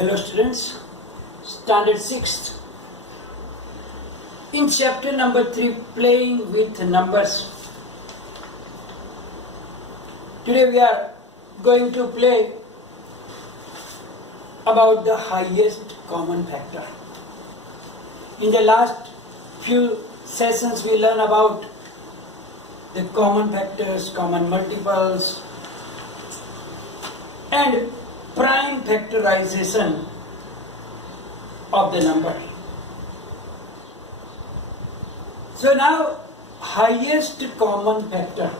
Hello students, standard 6th. In chapter number 3, playing with numbers. Today we are going to play about the highest common factor. In the last few sessions we learned about the common factors, common multiples, and prime factorization of the number. So now, highest common factor.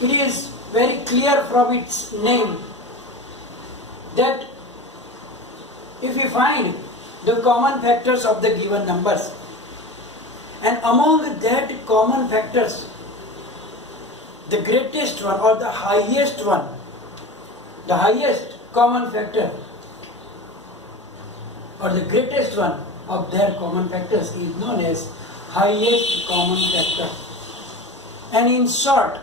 It is very clear from its name that if we find the common factors of the given numbers, and among that common factors, the greatest one or the highest one, the highest common factor or the greatest one of their common factors is known as highest common factor. And in short,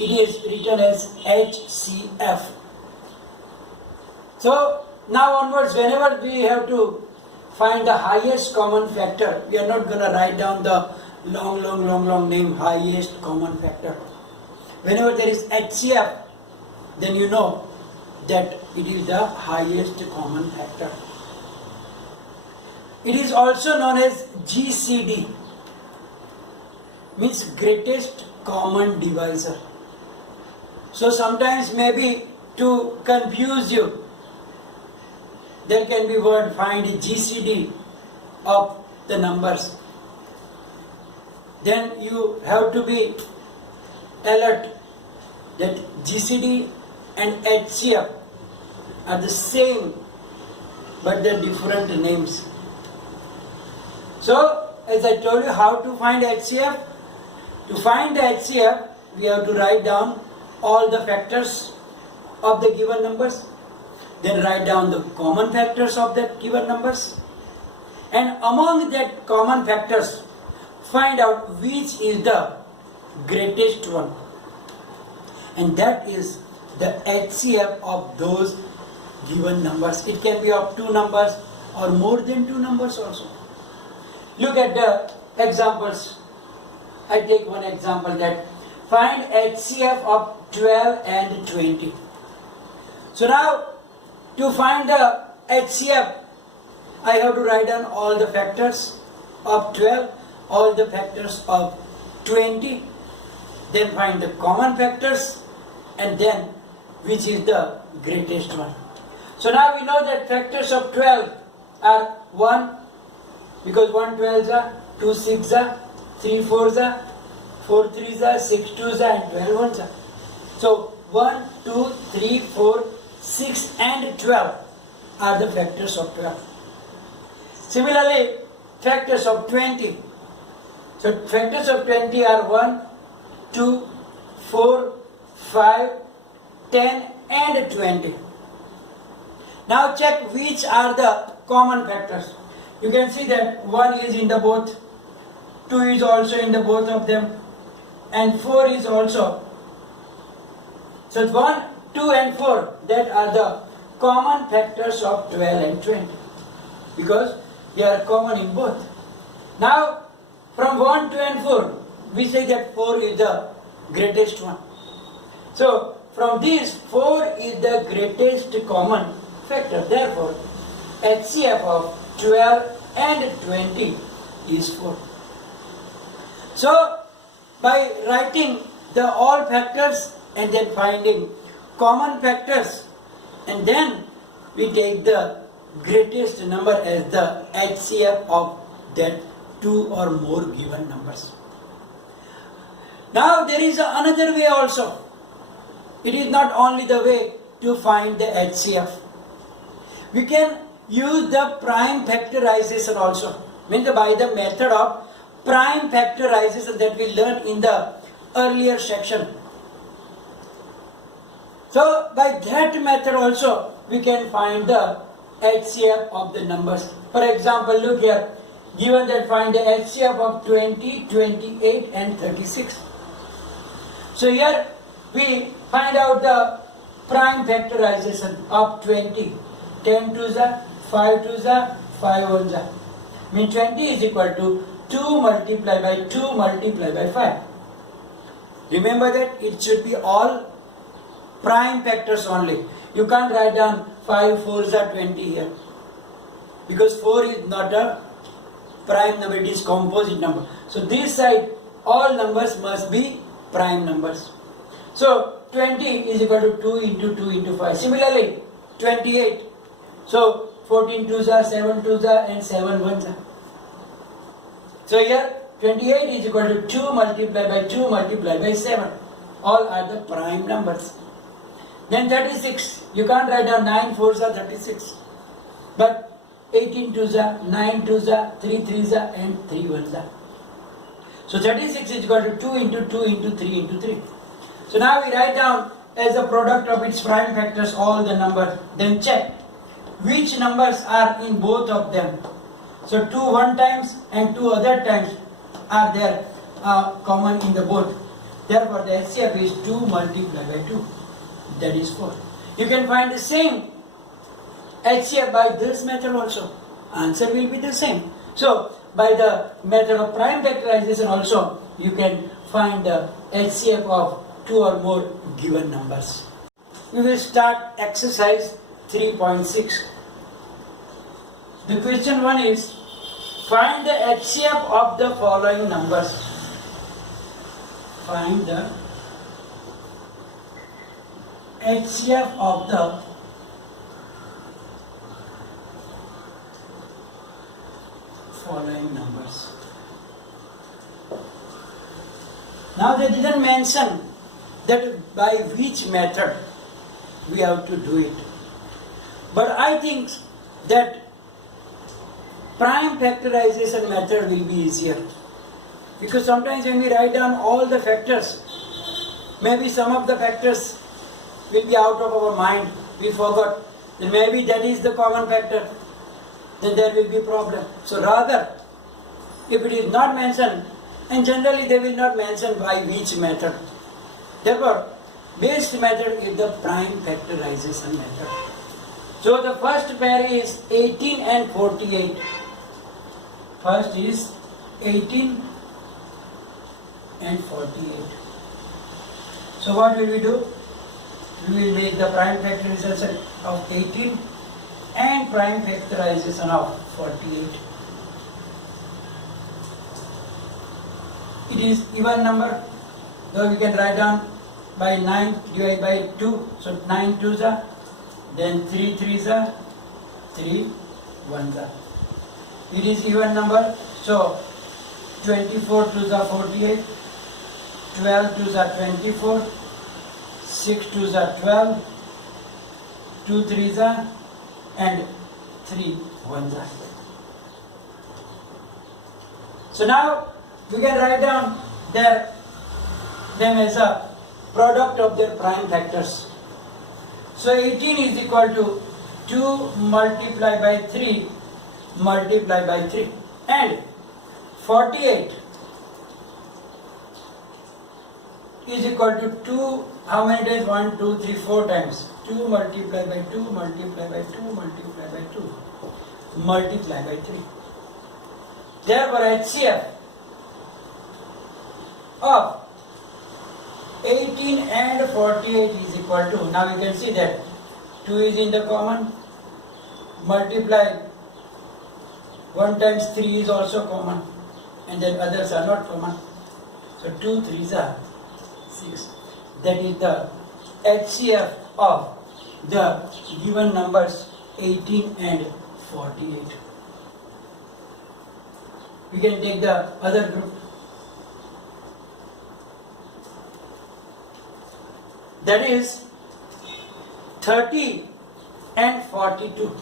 it is written as HCF. So now onwards, whenever we have to find the highest common factor, we are not going to write down the long name highest common factor. Whenever there is HCF, then you know that it is the highest common factor. It is also known as GCD, means greatest common divisor. So sometimes maybe to confuse you, there can be word find GCD of the numbers. Then you have to be alert that GCD and HCF are the same but they're different names. So, as I told you how to find HCF, to find the HCF, we have to write down all the factors of the given numbers, then write down the common factors of that given numbers, and among that common factors, find out which is the greatest one. And that is the HCF of those given numbers. It can be of two numbers or more than two numbers also. Look at the examples. I take one example that find HCF of 12 and 20. So now to find the HCF, I have to write down all the factors of 12, all the factors of 20, then find the common factors, and then which is the greatest one. So now we know that factors of 12 are 1, because 1 12s are, 2 6s are, 3 4s are, 4 3s are, 6 2s are, and 12 1s are. So 1, 2, 3, 4, 6 and 12 are the factors of 12. Similarly, factors of 20. So factors of 20 are 1, 2, 4, 5, 10 and 20. Now check which are the common factors. You can see that 1 is in the both, 2 is also in the both of them, and 4 is also. So 1, 2 and 4, that are the common factors of 12 and 20, because they are common in both. Now from 1, 2 and 4, we say that 4 is the greatest one. So from these, 4 is the greatest common factor. Therefore, HCF of 12 and 20 is 4. So by writing the all factors and then finding common factors, and then we take the greatest number as the HCF of that two or more given numbers. Now there is another way also. It is not only the way to find the HCF. We can use the prime factorization also. Means by the method of prime factorization that we learned in the earlier section. So by that method also we can find the HCF of the numbers. For example, look here. Given that find the HCF of 20, 28 and 36. So here we find out the prime factorization of 20. 10 twos are 5 twos are 5 ones are. Mean 20 is equal to 2 multiplied by 2 multiplied by 5. Remember that it should be all prime factors only. You can't write down 5 4s are 20 here, because 4 is not a prime number, it is composite number. So this side all numbers must be prime numbers. So 20 is equal to 2 into 2 into 5. Similarly 28. So 14 twos are 7 twos are and 7 ones are. So here 28 is equal to 2 multiplied by 2 multiplied by 7. All are the prime numbers. Then 36. You can't write down 9 4s are 36. But 18 twos are, 9 twos are, 3 3s are and 3 ones are. So 36 is equal to 2 into 2 into 3 into 3. So now we write down as a product of its prime factors all the numbers. Then check which numbers are in both of them. So 2 one times and 2 other times are there common in the both. Therefore the HCF is 2 multiplied by 2. That is 4. You can find the same HCF by this method also. Answer will be the same. So by the method of prime factorization also you can find the HCF of 2 or more given numbers. We will start exercise 3.6. The question 1 is, find the HCF of the following numbers. Find the HCF of the following numbers. Now they didn't mention that by which method we have to do it. But I think that prime factorization method will be easier. Because sometimes when we write down all the factors, maybe some of the factors will be out of our mind, we forgot. Then maybe that is the common factor. Then there will be problem. So rather, if it is not mentioned, and generally they will not mention by which method. Therefore, best method is the prime factorization method. So the first pair is 18 and 48. First is 18 and 48. So what will we do? We will make the prime factorization of 18 and prime factorization of 48. It is even number, so we can write down by 9 divided by 2. So 9 twos are, then 3 threes are, 3 ones are. It is even number, so 24 twos are 48, 12 twos are 24, 6 twos are 12, 2 threes are, and 3 ones are. So now we can write down them as a product of their prime factors. So 18 is equal to 2 multiplied by 3 multiplied by 3, and 48 is equal to 2, how many days? 1, 2, 3, 4 times. 2 multiplied by 2 multiplied by 2 multiplied by 2 multiplied by 3. Therefore HCF of 18 and 48 is equal to, now we can see that 2 is in the common, multiply 1 times 3 is also common, and then others are not common. So 2 3s are 6. That is the HCF of the given numbers 18 and 48. We can take the other group. That is 30 and 42.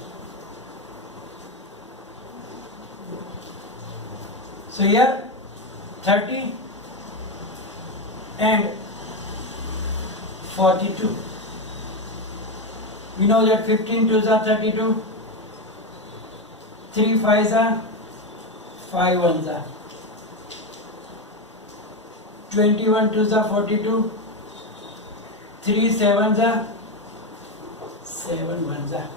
So here 30 and 42. We know that 15 twos are 32, 3 5s are, 5 1s are, 21 twos are 42, 3 7s are, 7 ones are.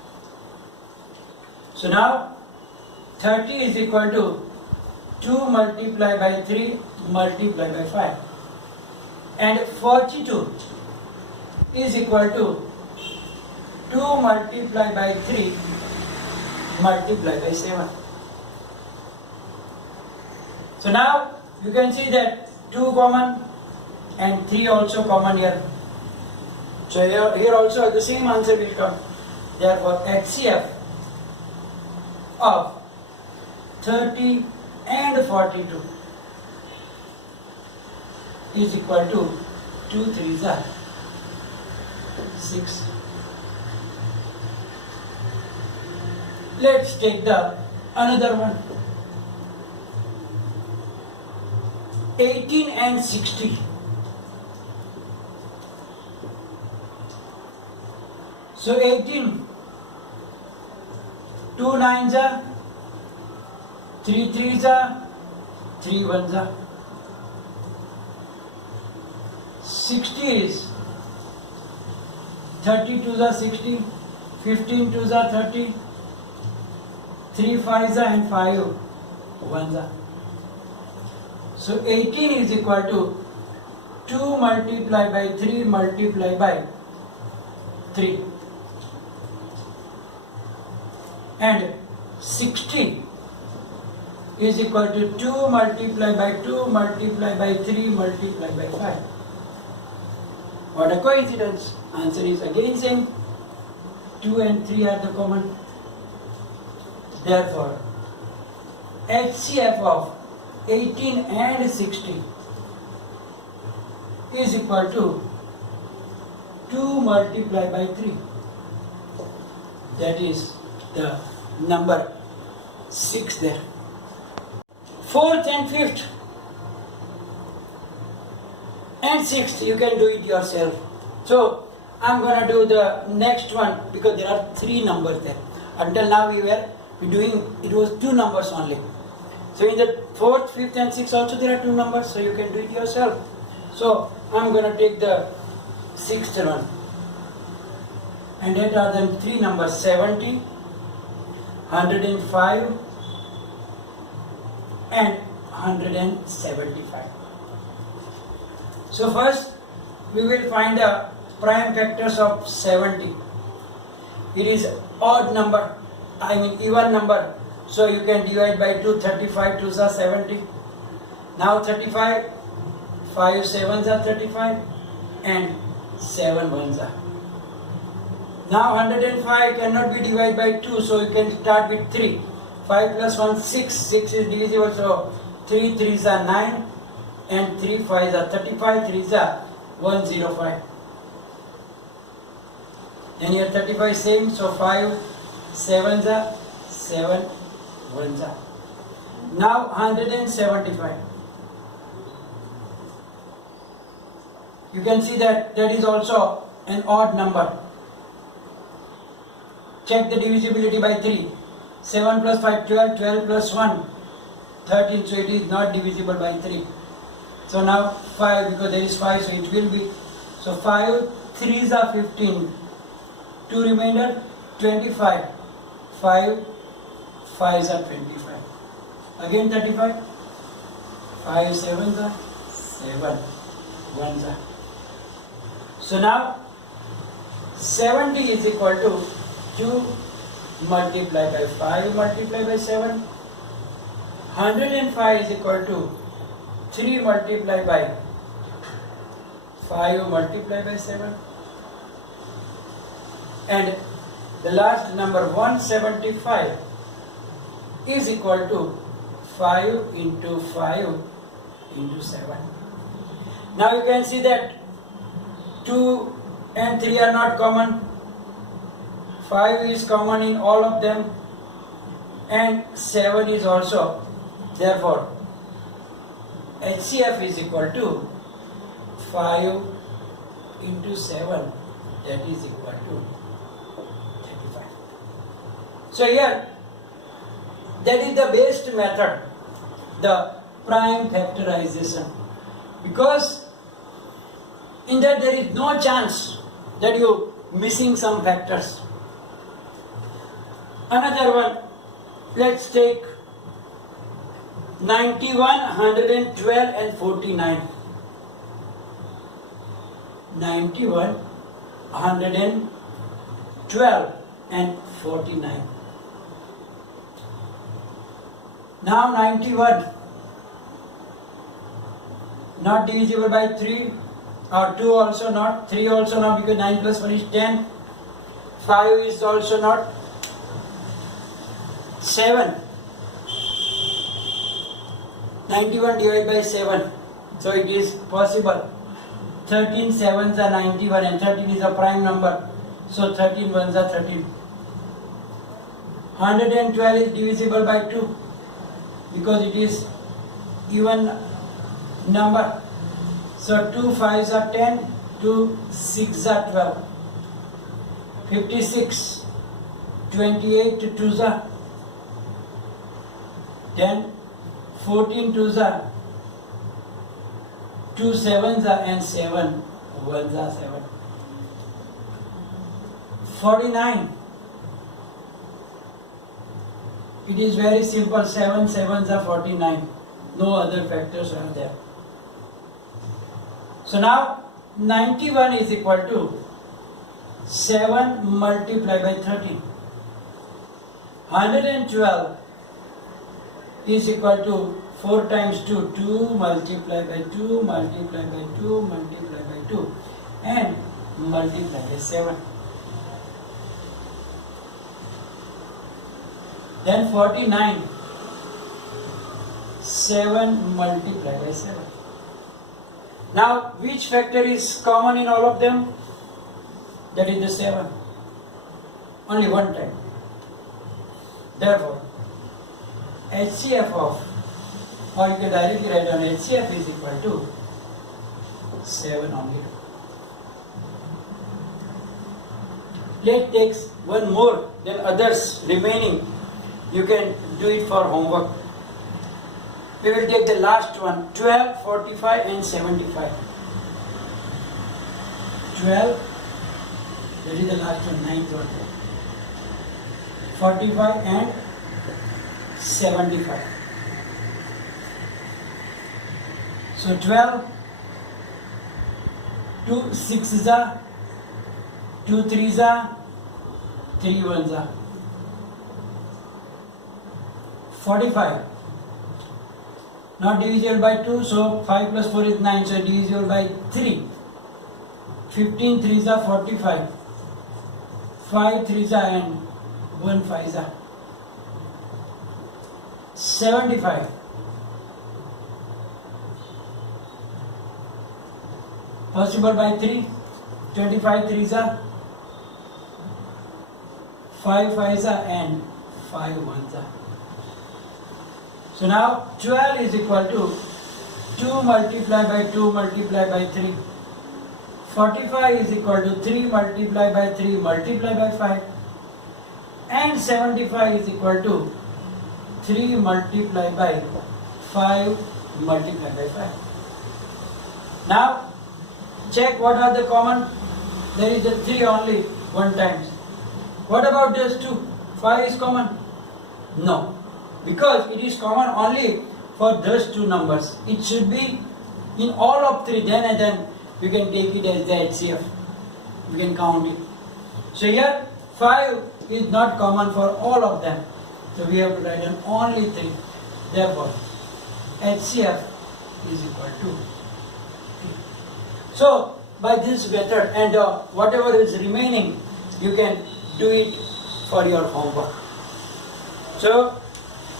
So now 30 is equal to 2 multiplied by 3 multiplied by 5. And 42 is equal to 2 multiplied by 3 multiplied by 7. So now you can see that 2 common and 3 also common here. So here also the same answer will come. Therefore HCF of 30 and 42 is equal to 2 3s are 6. Let's take the another one. 18 and 60. So 18, 2 9s are, 3 3s are, 3 1s are. 60 is 30 2s are 60, 15 2s are 30, 3 5s are and 5 1s are. So 18 is equal to 2 multiplied by 3 multiplied by 3. And 60 is equal to 2 multiplied by 2 multiplied by 3 multiplied by 5. What a coincidence. Answer is again same. 2 and 3 are the common. Therefore, HCF of 18 and 60 is equal to 2 multiplied by 3. That is the number 6 there. 4th and 5th and 6th you can do it yourself. So I'm going to do the next one because there are 3 numbers there. Until now we were doing, it was 2 numbers only. So in the 4th, 5th and 6th also there are 2 numbers, so you can do it yourself. So I'm going to take the 6th one. And that are the 3 numbers 70, 105 and 175. So first we will find the prime factors of 70. It is odd number, even number. So you can divide by 2, 35 2s are 70. Now 35, 5 7s are 35 and 7 1s are. Now 105 cannot be divided by 2, so you can start with 3. 5 plus 1, 6. 6 is divisible, so 3 3s are 9 and 3 5s are 35. 3s are 105. Then here 35 same, so 5 7s are 7 1s are. Now 175. You can see that is also an odd number. Check the divisibility by 3. 7 plus 5, 12, 12 plus 1, 13, so it is not divisible by 3. So now 5, because there is 5, so it will be. So 5 3s are 15. 2 remainder 25. 5 5s are 25. Again 35. 5 7s are 7 1s are. So now 70 is equal to 2 multiplied by 5 multiplied by 7. 105 is equal to 3 multiplied by 5 multiplied by 7. And the last number 175 is equal to 5 into 5 into 7. Now you can see that 2 and 3 are not common. 5 is common in all of them and 7 is also. Therefore, HCF is equal to 5 into 7, that is equal to 35. So here, that is the best method, the prime factorization, because in that there is no chance that you missing some factors. Another one, let's take 91, 112 and 49. 91, 112 and 49. Now 91 not divisible by 3 or 2 also not, 3 also not, because 9 plus 1 is 10, 5 is also not, 7, 91 divided by 7, so it is possible. 13 sevens are 91 and 13 is a prime number, so 13 ones are 13. 112 is divisible by 2 because it is even number, so 2 5s are 10, 2 6s are 12. 56, 28 to 2s are 10, 14 2s are 2 7s are and 7 1s are 7. 49, it is very simple, 7 7s are 49, no other factors are there. So now 91 is equal to 7 multiplied by 13. 112 is equal to 4 times 2, 2 multiplied by 2 multiplied by 2 multiplied by 2 and multiplied by 7. Then 49, 7 multiplied by 7. Now which factor is common in all of them? That is the 7. Only one time. Therefore, HCF of, or you can directly write down HCF is equal to 7 only. Let's take one more, then others remaining you can do it for homework. We will take the last one, 12, 45 and 75. 12, that is the last one, 9th one. 45 and 75. So 12, 2 6s are, 2 3s are, 3 1s are. 45, not divisible by 2, so 5 plus 4 is 9, so divisible by 3. 15 3s are 45, 5 3s are and 1 5s are. 75, possible by 3, 25 3s are, 5 5s are and 5 1s are. So now 12 is equal to 2 multiplied by 2 multiplied by 3. 45 is equal to 3 multiplied by 3 multiplied by 5. And 75 is equal to 3 multiplied by 5 multiplied by 5. Now check what are the common. There is the 3 only one times. What about this 2? 5 is common? No. Because it is common only for those two numbers. It should be in all of 3, then and then you can take it as the HCF. You can count it. So here 5 is not common for all of them. So we have to write down only 3. Therefore, HCF is equal to 3. So by this method and whatever is remaining, you can do it for your homework. So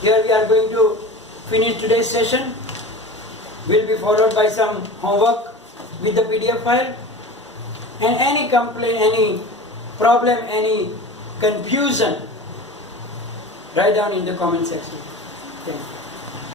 here we are going to finish today's session. Will be followed by some homework with the PDF file. And any complaint, any problem, any confusion, write down in the comment section. Thank you.